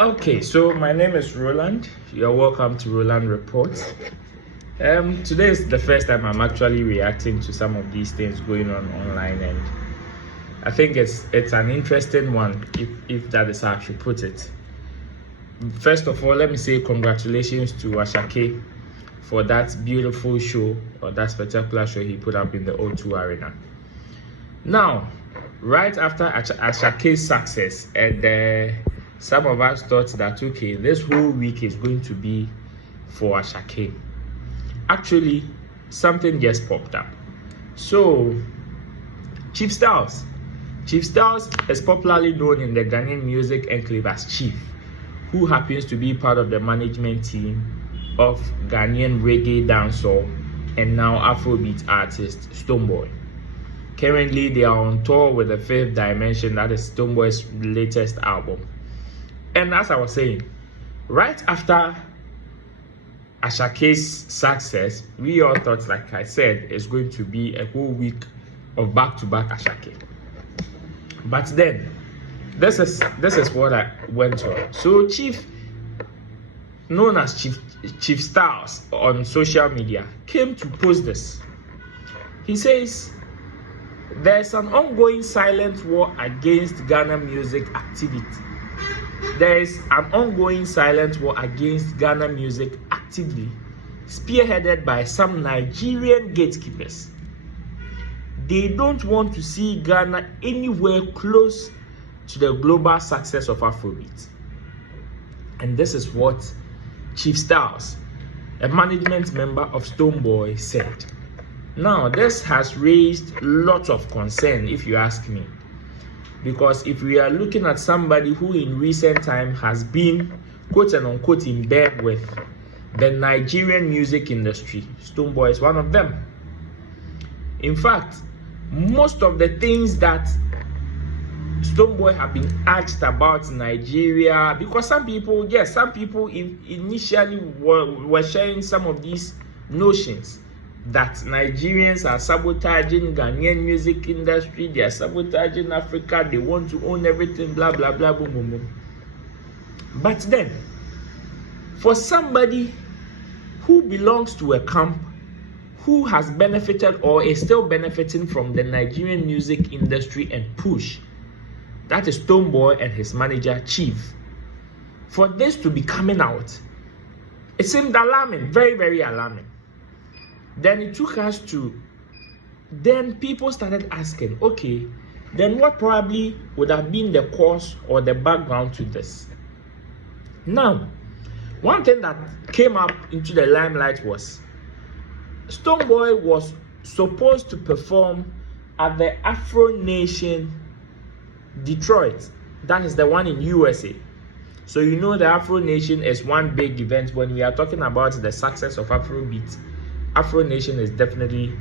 Okay, so my name is Roland. You're welcome to Roland Report. Today is the first time I'm actually reacting to some of these things going on online, and I think it's an interesting one, if that is how I should put it. First of all, let me say congratulations to Asake for that beautiful show, or that spectacular show he put up in the O2 Arena. Now, right after Asake's success, and some of us thought that, okay, this whole week is going to be for Asake. Actually, something just popped up. So, Chief Styles is popularly known in the Ghanaian music enclave as Chief, who happens to be part of the management team of Ghanaian reggae dancehall and now Afrobeat artist Stonebwoy. Currently, they are on tour with the Fifth Dimension, that is Stonebwoy's latest album. And as I was saying, right after Asake's success, we all thought, like I said, it's going to be a whole week of back-to-back Asake. But then, this is what I went on. So Chief, known as Chief Styles on social media, came to post this. He says, there's an ongoing silent war against Ghana music activity. There is an ongoing silent war against Ghana music actively, spearheaded by some Nigerian gatekeepers. They don't want to see Ghana anywhere close to the global success of Afrobeat. And this is what Chief Styles, a management member of Stonebwoy, said. Now, this has raised lots of concern, if you ask me. Because if we are looking at somebody who in recent time has been, quote and unquote, in bed with the Nigerian music industry, Stonebwoy is one of them. In fact, most of the things that Stonebwoy have been asked about Nigeria, because some people initially were sharing some of these notions that Nigerians are sabotaging Ghanaian music industry, they are sabotaging Africa, they want to own everything, blah blah blah, boom boom boom. But then, for somebody who belongs to a camp who has benefited or is still benefiting from the Nigerian music industry and push, that is Stonebwoy and his manager Chief, for this to be coming out, it seemed alarming, very very alarming. Then it took us to, then people started asking, okay, then what probably would have been the cause or the background to this? Now, one thing that came up into the limelight was Stonebwoy was supposed to perform at the Afro Nation Detroit. That is the one in USA. So you know the Afro Nation is one big event. When we are talking about the success of Afrobeat, Afro Nation is definitely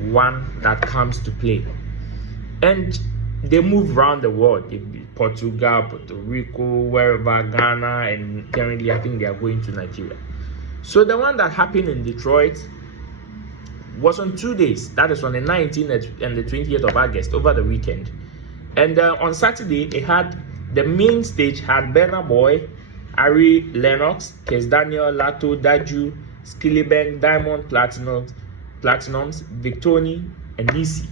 one that comes to play. And they move around the world. Portugal, Puerto Rico, wherever, Ghana, and currently I think they are going to Nigeria. So the one that happened in Detroit was on 2 days. That is on the 19th and the 20th of August, over the weekend. And on Saturday, it had, the main stage had Burna Boy, Ari Lennox, Kes Daniel, Lato, Daju, Skillibeng, Diamond Platinums, Victoni, and Nisi.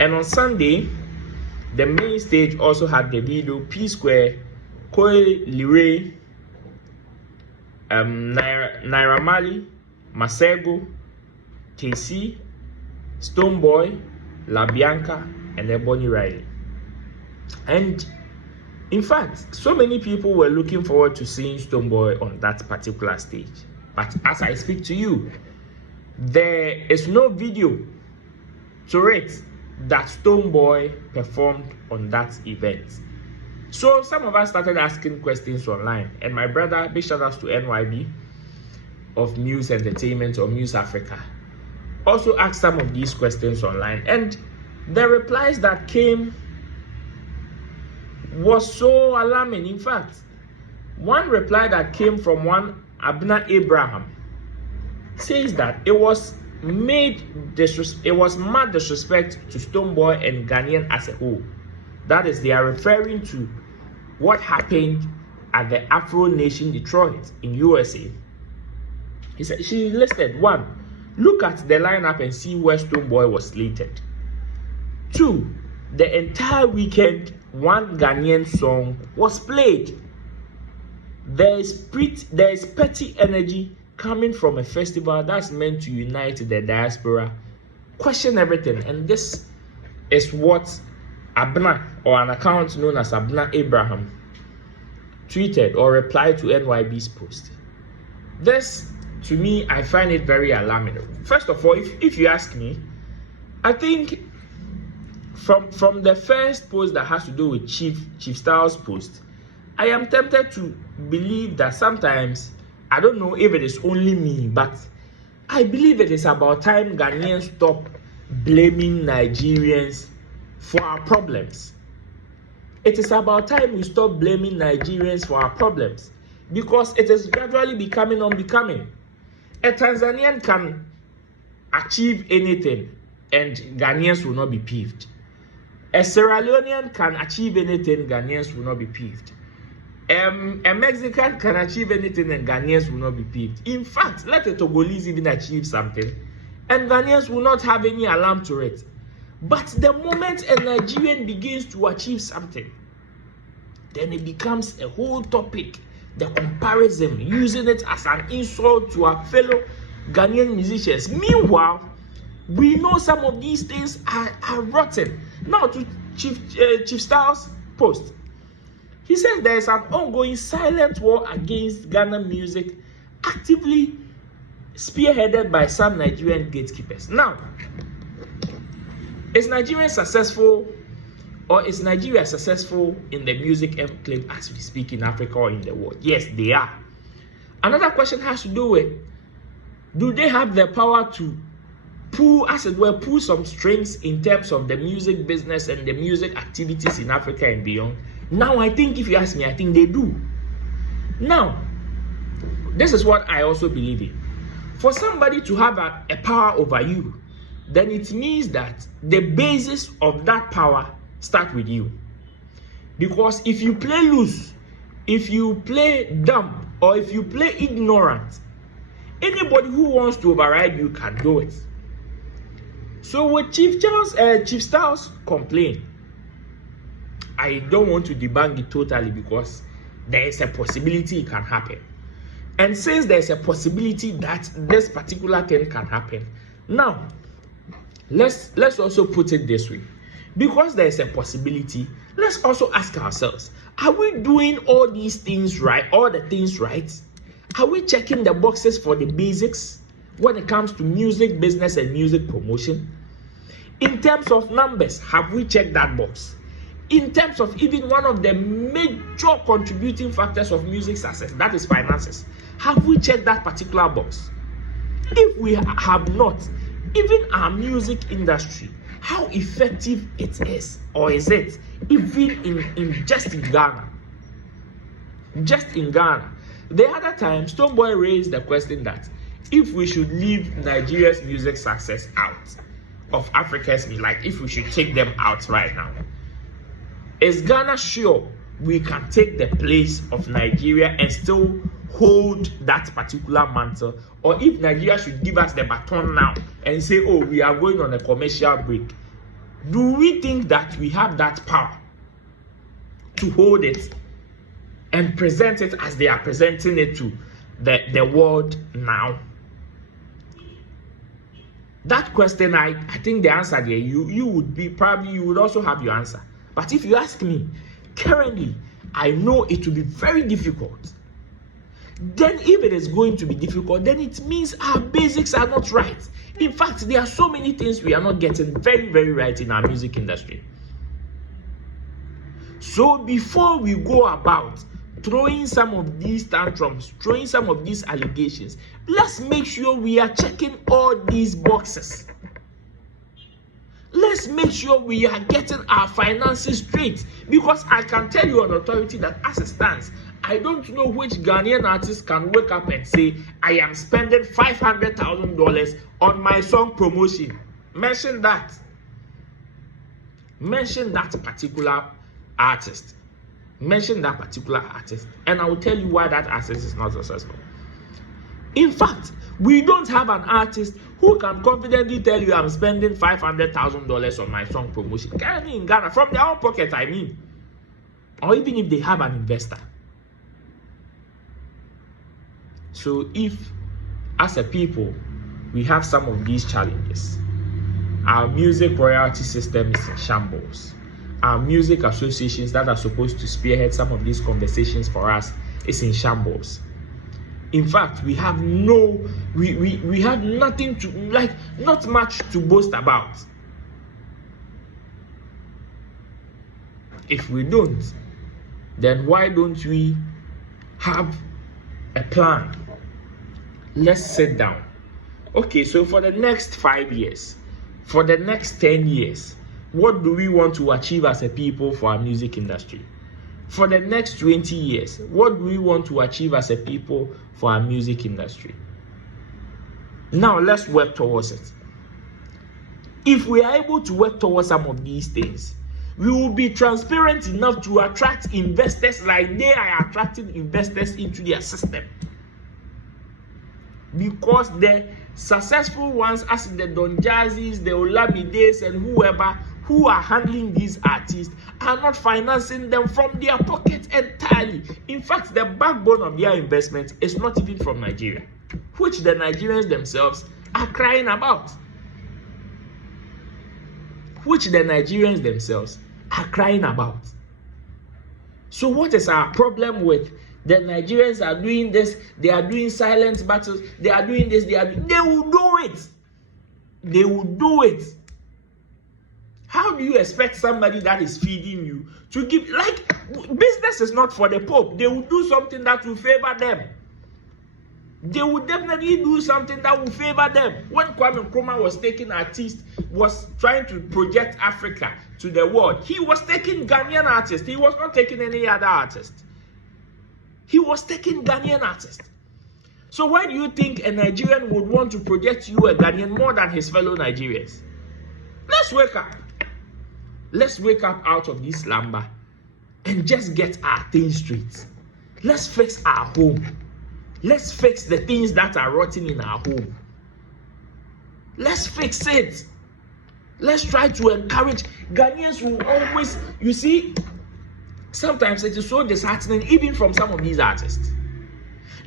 And on Sunday, the main stage also had Davido, P Square, Koi Lire, Naira Marley, Masego, KC, Stonebwoy, La Bianca, and Ebony Riley. And in fact, so many people were looking forward to seeing Stonebwoy on that particular stage. But as I speak to you, there is no video to it that Stonebwoy performed on that event. So some of us started asking questions online, and my brother, big shout outs to NYB of Muse Entertainment or Muse Africa, also asked some of these questions online, and the replies that came was so alarming. In fact, one reply that came from one Abna Abraham says that it was mad disrespect to Stonebwoy and Ghanaian as a whole That is, they are referring to what happened at the Afro Nation Detroit in USA. He said she listed: 1, look at the lineup and see where Stonebwoy was slated. 2, the entire weekend, one Ghanaian song was played. There is petty energy coming from a festival that's meant to unite the diaspora. Question everything. And this is what Abna, or an account known as Abna Abraham, tweeted or replied to NYB's post. This, to me, I find it very alarming. First of all, if you ask me, I think from the first post that has to do with Chief Styles' post, I am tempted to believe that sometimes, I don't know if it is only me, but I believe it is about time Ghanaians stop blaming Nigerians for our problems. It is about time we stop blaming Nigerians for our problems, because it is gradually becoming unbecoming. A Tanzanian can achieve anything and Ghanaians will not be peeved. A Sierra Leonean can achieve anything, Ghanaians will not be peeved. A Mexican can achieve anything and Ghanaians will not be peeved. In fact, let a Togolese even achieve something and Ghanaians will not have any alarm to it. But the moment a Nigerian begins to achieve something, then it becomes a whole topic. The comparison, using it as an insult to our fellow Ghanaian musicians. Meanwhile, we know some of these things are rotten. Now to Chief Styles' post. He says there is an ongoing silent war against Ghana music, actively spearheaded by some Nigerian gatekeepers. Now, is Nigeria successful, or is Nigeria successful in the music enclave as we speak in Africa or in the world? Yes, they are. Another question has to do with, do they have the power to pull, as it were, pull some strings in terms of the music business and the music activities in Africa and beyond? Now, I think, if you ask me, I think they do. Now, this is what I also believe in. For somebody to have a power over you, then it means that the basis of that power starts with you. Because if you play loose, if you play dumb, or if you play ignorant, anybody who wants to override you can do it. So with Chief Styles' complaint, I don't want to debunk it totally, because there is a possibility it can happen. And since there's a possibility that this particular thing can happen, now let's also put it this way. Because there is a possibility, let's also ask ourselves, are we doing all these things right, all the things right? Are we checking the boxes for the basics when it comes to music business and music promotion? In terms of numbers, have we checked that box? In terms of even one of the major contributing factors of music success, that is finances, have we checked that particular box? If we have not, even our music industry, how effective it is, or is it, even in just in Ghana? Just in Ghana. The other time, Stonebwoy raised the question that if we should leave Nigeria's music success out of Africa's music, like if we should take them out right now, is Ghana sure we can take the place of Nigeria and still hold that particular mantle? Or if Nigeria should give us the baton now and say, oh, we are going on a commercial break, do we think that we have that power to hold it and present it as they are presenting it to the world now? That question, I think the answer there, you would be, probably you would also have your answer. But if you ask me, currently, I know it will be very difficult. Then if it is going to be difficult, then it means our basics are not right. In fact, there are so many things we are not getting very, very right in our music industry. So before we go about throwing some of these tantrums, throwing some of these allegations, let's make sure we are checking all these boxes. Let's make sure we are getting our finances straight, because I can tell you on authority that as it stands, I don't know which Ghanaian artist can wake up and say, I am spending $500,000 on my song promotion. Mention that. Mention that particular artist. Mention that particular artist, and I will tell you why that artist is not successful. In fact, we don't have an artist who can confidently tell you I'm spending $500,000 on my song promotion. Currently in Ghana, from their own pocket, I mean. Or even if they have an investor. So if, as a people, we have some of these challenges, our music royalty system is in shambles. Our music associations that are supposed to spearhead some of these conversations for us is in shambles. In fact, we have we have nothing to, like, not much to boast about. If we don't, then why don't we have a plan? Let's sit down. Okay, so for the next 5 years, for the next 10 years, what do we want to achieve as a people for our music industry? For the next 20 years, what do we want to achieve as a people for our music industry? Now, let's work towards it. If we are able to work towards some of these things, we will be transparent enough to attract investors like they are attracting investors into their system. Because the successful ones, as the Don Jazzy's, the Olamides, and whoever who are handling these artists, are not financing them from their pocket entirely. In fact, the backbone of their investment is not even from Nigeria, which the Nigerians themselves are crying about. So what is our problem with the Nigerians are doing this? They are doing silent battles. They are doing this. They will do it. They will do it. How do you expect somebody that is feeding you to give? Like, business is not for the Pope. They will do something that will favor them. They will definitely do something that will favor them. When Kwame Nkrumah was taking artists, was trying to project Africa to the world, he was taking Ghanaian artists. He was not taking any other artist. He was taking Ghanaian artists. So why do you think a Nigerian would want to project you, a Ghanaian, more than his fellow Nigerians? Let's wake up. Let's wake up out of this slumber and just get our things straight. Let's fix our home. Let's fix the things that are rotting in our home. Let's fix it. Let's try to encourage. Ghanaians will always, you see, sometimes it is so disheartening, even from some of these artists.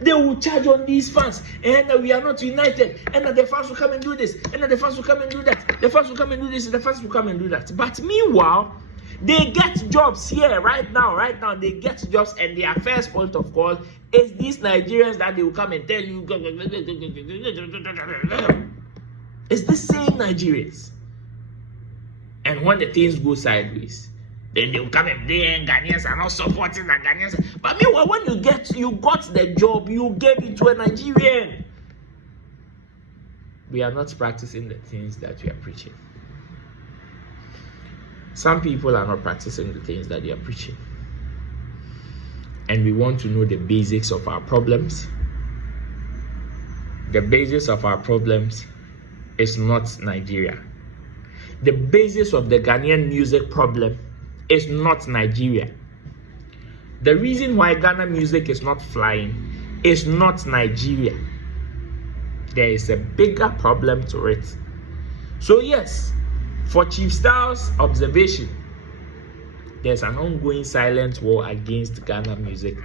They will charge on these fans, and we are not united, and the fans will come and do this, and the fans will come and do that, the fans will come and do this, the fans will come and do that. But meanwhile, they get jobs here right now, they get jobs, and their first point of call is these Nigerians that they will come and tell you. It's the same Nigerians. And when the things go sideways, then they'll come and blame Ghanaians are not supporting the Ghanaians. But meanwhile, when you got the job, you gave it to a Nigerian. We are not practicing the things that we are preaching. Some people are not practicing the things that they are preaching. And we want to know the basics of our problems. The basis of our problems is not Nigeria. The basis of the Ghanaian music problem is not Nigeria. The reason why Ghana music is not flying is not Nigeria. There is a bigger problem to it. So yes, for Chief Styles' observation, there's an ongoing silent war against Ghana music,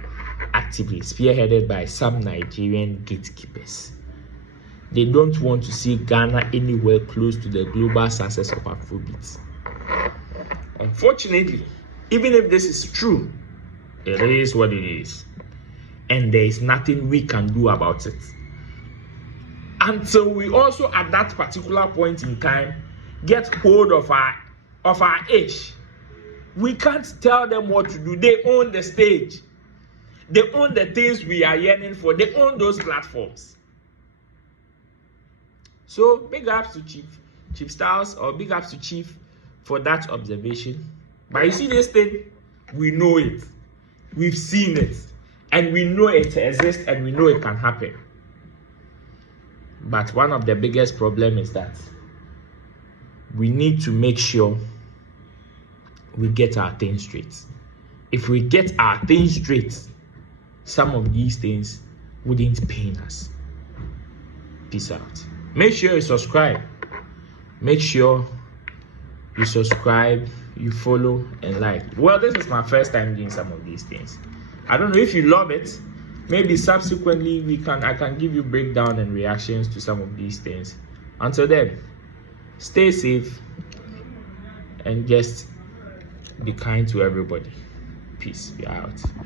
actively spearheaded by some Nigerian gatekeepers. They don't want to see Ghana anywhere close to the global success of Afrobeats. Unfortunately, even if this is true, it is what it is. And there is nothing we can do about it. Until we also, at that particular point in time, get hold of our age. We can't tell them what to do. They own the stage. They own the things we are yearning for. They own those platforms. So big ups to Chief Styles, or big ups to Chief for that observation. But you see this thing, we know it. We've seen it. And we know it exists, and we know it can happen. But one of the biggest problems is that we need to make sure we get our things straight. if we get our things straight, some of these things wouldn't pain us. Peace out. Make sure you subscribe. Make sure you subscribe, you follow, and like. Well, this is my first time doing some of these things. I don't know if you love it. Maybe subsequently I can give you breakdown and reactions to some of these things. Until then, stay safe and just be kind to everybody. Peace. We are out.